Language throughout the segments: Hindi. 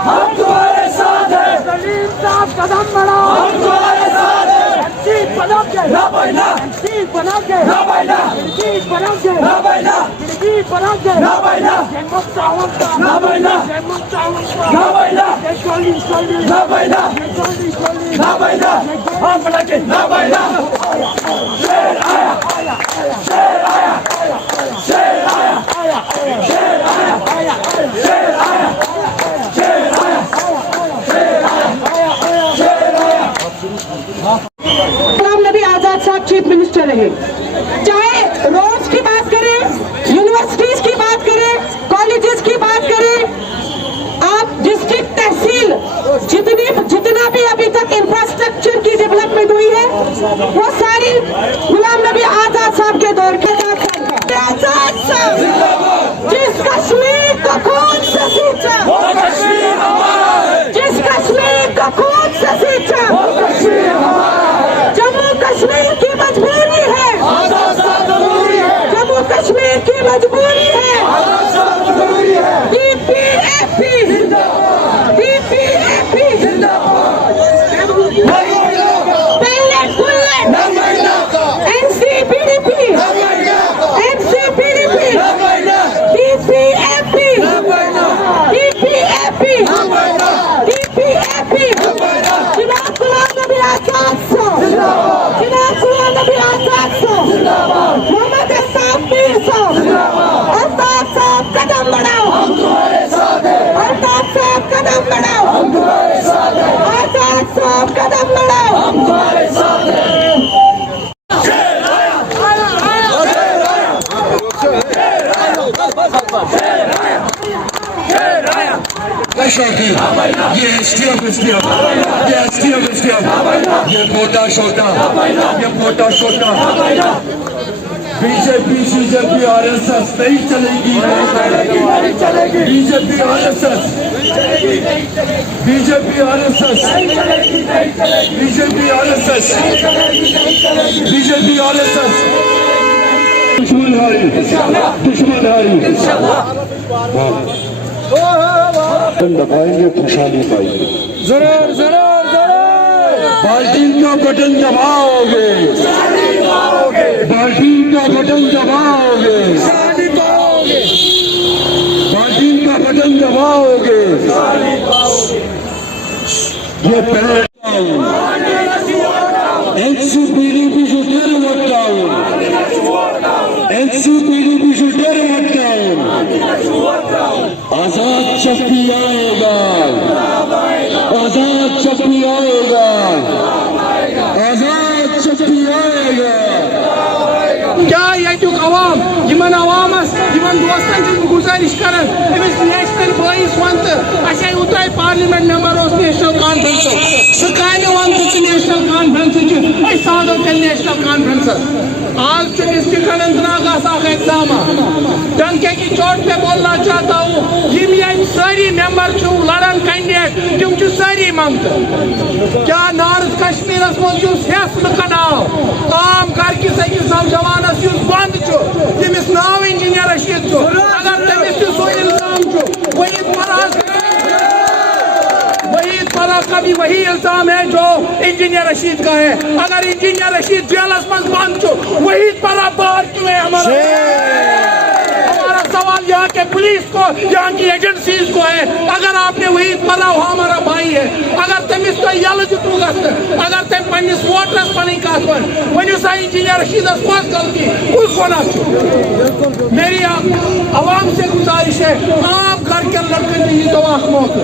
हम तुम्हारे साथ हैं। सलीम साहब कदम बढ़ाओ, हम तुम्हारे साथ हैं। एमसी बना के ना बैठना, एमसी बना के ना बैठना, खिड़की बना के ना बैठना, खिड़की बना के ना बैठना, जन्मत चावल का ना बैठना, जन्मत चावल का ना बैठना, सोली सोली ना बैठना, सोली सोली ना बैठना, हम बना के ना बैठना। शेर आया, शेर आया, शेर आया, शेर आया, शेर आया, शेर आया, शेर आया। गुलाम नबी आजाद साहब चीफ मिनिस्टर रहे। चाहे रोड्स की बात करें, यूनिवर्सिटीज की बात करें, कॉलेजेस की बात करें, आप डिस्ट्रिक्ट तहसील जितना भी अभी तक इंफ्रास्ट्रक्चर की डेवलपमेंट हुई है वो सारी गुलाम नबी आजाद साहब के दौर के आजाद साहब जिस कश्मीर को खून से सींचा, जिस कश्मीर को खून से सींचा, जम्मू कश्मीर की मजबूरी है, जम्मू कश्मीर की मजबूरी है। DPAP कदम बढ़ाओ, हम तुम्हारे साथ हैं। अल्ताफ साहब कदम बढ़ाओ, हम तुम्हारे साथ हैं। अल्ताफ साहब कदम बढ़ाओ, हम तुम्हारे साथ हैं। शेर आया, शेर आया, शेर आया, शेर आया। ये STF, ये मोटा छोटा, बीजेपी RSS नहीं चलेगी, बीजेपी RSS दुश्मन हारी दबाएंगे, खुशहाली पाएंगे। जरूर जरूर जरूर। बाल्टीन का बटन दबाओगे, बाल्टीन का बटन दबाओगे, बाल्टीन का बटन दबाओगे। ये पहले NCPDP should never work down, NCPDP should never work down। आजाद शक्ति आएगा, आजाद शक्ति आएगा, आजाद शक्ति आएगा। क्या यह अवाम यमन अवामस यमन दोस्तन गुजारिश कर नेशनल बॉइस वन तो उतरे पार्लियामेंट मेंबर नेशनल कॉन्फ्रेंस सह कम वन तो नेशनल कॉन्फ्रेंस साधो तेल नेशनल कॉन्फ्रेंस आज डिस्ट्रिक्ट अनंतनाग एग्जाम डंके की चोट पे बोलना चाहता हूँ सारी मेंबर लड़न कैंडिडेट तुम सारी ममत क्या नॉर्थ कश्मीर मज नाव आम घर किस अकिस नौजवानस बंद तमिस नाव इंजीनियर रशीद अगर तमिस सो इल्जाम वहीद परा का भी वही इल्जाम है जो इंजीनियर रशीद का है। अगर इंजीनियर रशीद जेलस मज बंद वहीद परा बाहर क्यों है? हमारा सवाल यहाँ के पुलिस को, यहाँ की एजेंसीज को है। अगर आपने वही परा वो हमारा भाई है, अगर तमिस तो यल जुटूगस अगर तम पन्निस वोटरस पनी कत वनु सा इंजीनियर रशीदस कस गलती कुछ गोना। मेरी आवाम से गुजारिश है, आप घर के लड़कन ये दवा मौका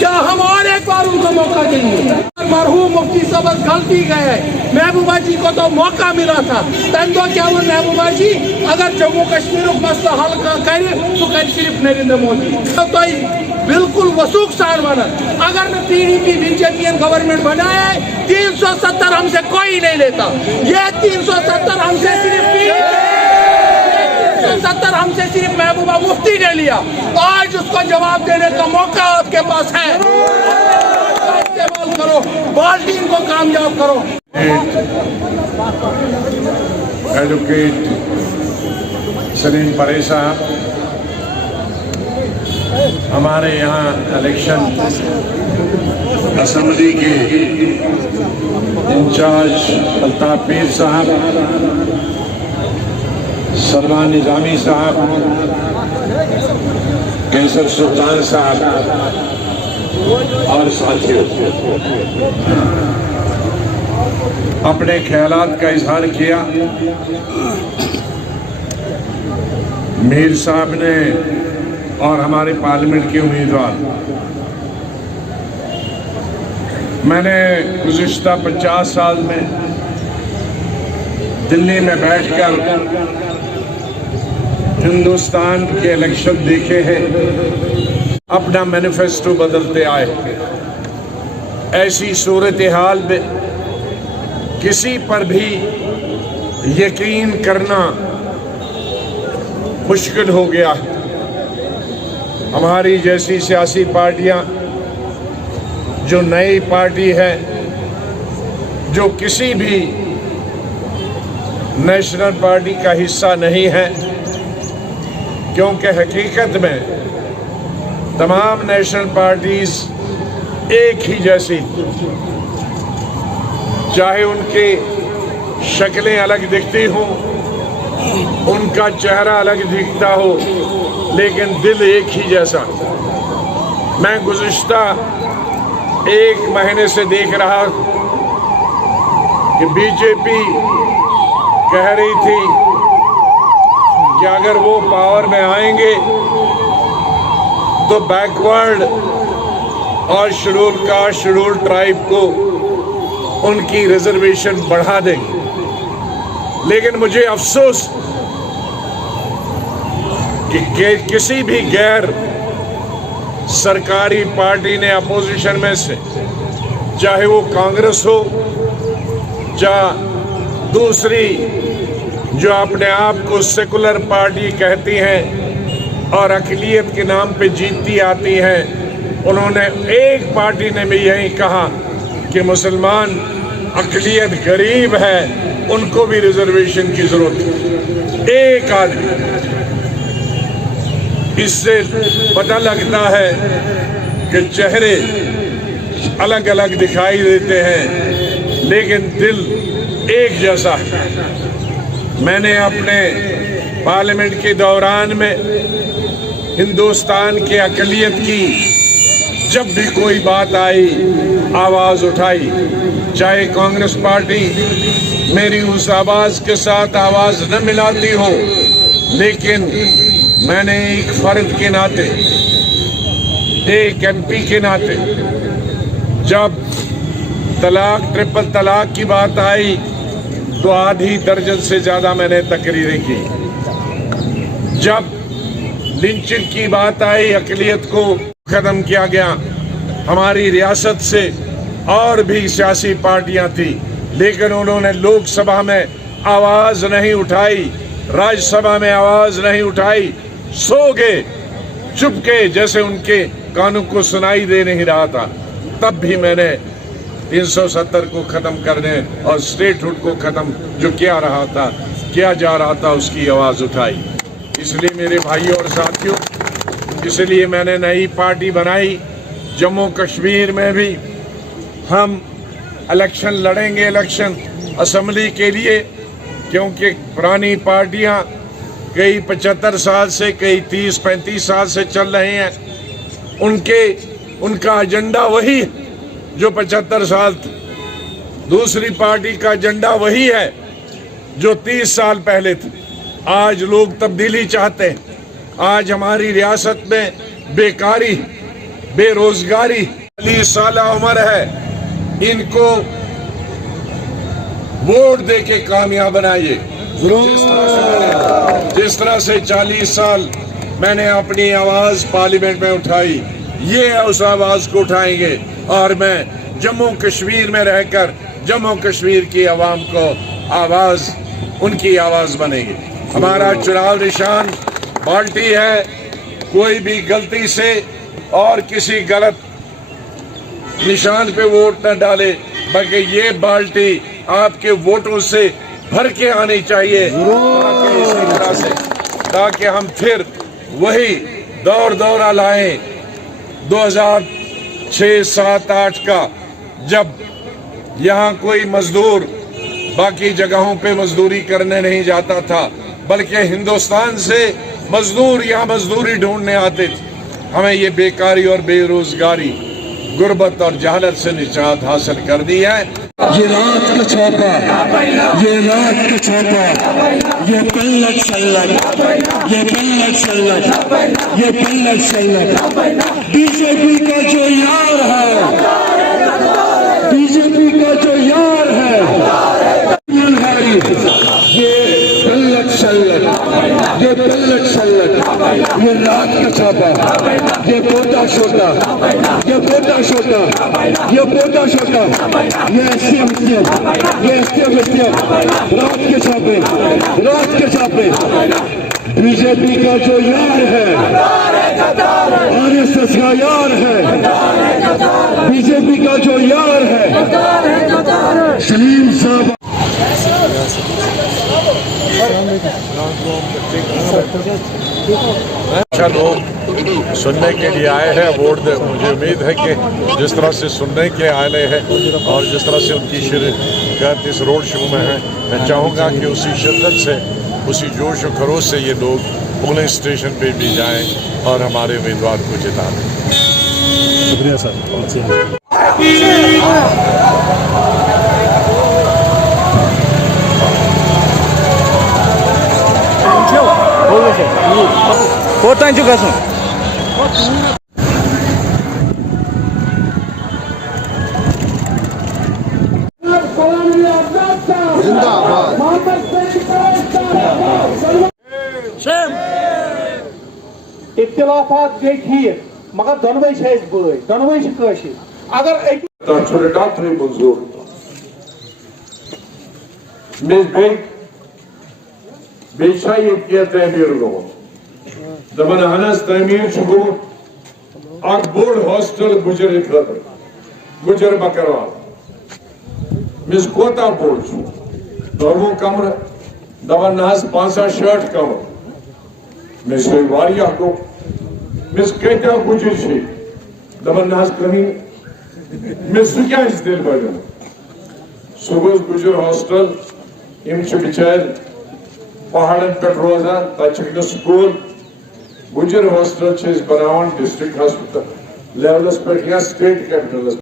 क्या हम और एक बार उनको मौका देंगे? मरहूम मुफ्ती साहब गलती गए, महबूबा जी को तो मौका मिला था। तम दो क्या महबूबा जी अगर जम्मू कश्मीर मसला हल कर तो कर सिर्फ नरेंद्र मोदी तो बिल्कुल वसूख सान वन अगर न PDP BJP गवर्नमेंट बनाए 370 हमसे कोई नहीं लेता। ये 370 हमसे सिर्फ 370 हमसे सिर्फ महबूबा मुफ्ती ने लिया। आज उसको जवाब देने का मौका आपके पास है। इस्तेमाल करो, बाल्टीन को कामयाब करो। एडवोकेट सलीम परे साहब, हमारे यहाँ इलेक्शन असेंबली के इंचार्ज अल्ताफ पीर साहब, सलमान निजामी साहब, कैसर सुल्तान साहब और साथियों, अपने ख्यालात का इजहार किया। मीर साहब ने और हमारे पार्लियामेंट के उम्मीदवार, मैंने गुज़िश्ता 50 साल में दिल्ली में बैठकर हिंदुस्तान के इलेक्शन देखे हैं, अपना मैनिफेस्टो बदलते आए। ऐसी सूरत हाल में किसी पर भी यकीन करना मुश्किल हो गया। हमारी जैसी सियासी पार्टियां, जो नई पार्टी है, जो किसी भी नेशनल पार्टी का हिस्सा नहीं है, क्योंकि हकीकत में तमाम नेशनल पार्टीज एक ही जैसी, चाहे उनकी शक्लें अलग दिखती हों, उनका चेहरा अलग दिखता हो, लेकिन दिल एक ही जैसा। मैं गुज़िश्ता 1 महीने से देख रहा कि बीजेपी कह रही थी कि अगर वो पावर में आएंगे तो बैकवर्ड और शेड्यूल कास्ट, शेड्यूल ट्राइब को उनकी रिजर्वेशन बढ़ा देंगे। लेकिन मुझे अफसोस कि किसी भी गैर सरकारी पार्टी ने अपोजिशन में से, चाहे वो कांग्रेस हो, चाहे दूसरी जो अपने आप को सेकुलर पार्टी कहती हैं और अक़लियत के नाम पे जीतती आती हैं, उन्होंने एक पार्टी ने भी यही कहा कि मुसलमान अक़लियत गरीब है, उनको भी रिजर्वेशन की जरूरत है। एक आदमी, इससे पता लगता है कि चेहरे अलग अलग दिखाई देते हैं, लेकिन दिल एक जैसा है। मैंने अपने पार्लियामेंट के दौरान में हिंदुस्तान के अक़लियत की जब भी कोई बात आई आवाज़ उठाई, चाहे कांग्रेस पार्टी मेरी उस आवाज़ के साथ आवाज़ न मिलाती हो, लेकिन मैंने एक फर्द के नाते, एक एमपी के नाते, जब तलाक, ट्रिपल तलाक की बात आई तो आधी दर्जन से ज़्यादा मैंने तकरीरें की। जब लिंचिंग की बात आई, अक़लियत को खत्म किया गया। हमारी रियासत से और भी सियासी पार्टियां थी, लेकिन उन्होंने लोकसभा में आवाज़ नहीं उठाई, राज्यसभा में आवाज़ नहीं उठाई, सो गए चुपके, जैसे उनके कानों को सुनाई दे नहीं रहा था। तब भी मैंने 370 को ख़त्म करने और स्टेटहुड को ख़त्म जो किया जा रहा था उसकी आवाज़ उठाई। इसलिए मेरे भाइयों और साथियों, इसलिए मैंने नई पार्टी बनाई। जम्मू कश्मीर में भी हम इलेक्शन लड़ेंगे, इलेक्शन असेंबली के लिए, क्योंकि पुरानी पार्टियां कई 75 साल से, कई 30-35 साल से चल रही हैं। उनका एजेंडा वही जो 75 साल थे। दूसरी पार्टी का एजेंडा वही है जो 30 साल पहले थे। आज लोग तब्दीली चाहते हैं। आज हमारी रियासत में बेकारी, बेरोजगारी 40 साल उम्र है, इनको वोट दे के कामयाब बनाइए। जिस तरह से 40 साल मैंने अपनी आवाज पार्लियामेंट में उठाई, ये उस आवाज को उठाएंगे और मैं जम्मू कश्मीर में रहकर जम्मू कश्मीर की आवाम को आवाज, उनकी आवाज बनेगी। हमारा चुनाव निशान बाल्टी है। कोई भी गलती से और किसी गलत निशान पे वोट न डाले, बल्कि ये बाल्टी आपके वोटों से भर के आनी चाहिए, ताकि इसी तरह से ताकि हम फिर वही दौरा लाएं 2006, 7, 8 का, जब यहाँ कोई मजदूर बाकी जगहों पे मजदूरी करने नहीं जाता था, बल्कि हिंदुस्तान से मजदूर यहाँ मजदूरी ढूंढने आते थे। हमें ये बेकारी और बेरोजगारी, गुर्बत और जहालत से निजात हासिल कर दी है। ये रात का छापा, ये रात का छापा, ये पलट सलट, ये पलट सलट, ये पलट सलट। बीजेपी का जो यार है, बीजेपी का जो यार है, ये पलट सलट, ये पलट सलट, ये रात का छापा, ये पोटा छोटा, ये पोटा छोटा, ये पोटा छोटा, ये STM, रात के छापे, रात के छापे। बीजेपी का जो यार है, RSS का यार है, बीजेपी का जो यार है, सलीम साहब। अच्छा, लोग सुनने के लिए आए हैं, वोट दे। मुझे उम्मीद है कि जिस तरह से सुनने के आए हैं और जिस तरह से उनकी शिरकत इस रोड शो में है, मैं चाहूँगा कि उसी शिद्दत से, उसी जोश और खरोश से ये लोग पोलिंग स्टेशन पे भी जाएं और हमारे उम्मीदवार को जिता दें। शुक्रिया सर। इख्तिलाफात गई ठीक, मगर दोनों बई, दोनों अगर एक मंजूर बेशाई तमीर गो दपन अहनस तमीर गो बोड़ हॉस्टल गुजर खतर गुजर बकरवाल मिस कोता बोड़ 9 कमर दपन नहस 65 कमर मिस गो मिस क्या गुजर दपन नहस कमी मिस क्या दिल बड़े सुबह गुजर हॉस्टल इन बिचार पहाड़न पे रोजान तक स्कूल गुजर हॉस्टल बनावान डिस्ट्रिक्ट हॉस्पिटल लेवलस पे या स्टेट कैपिटल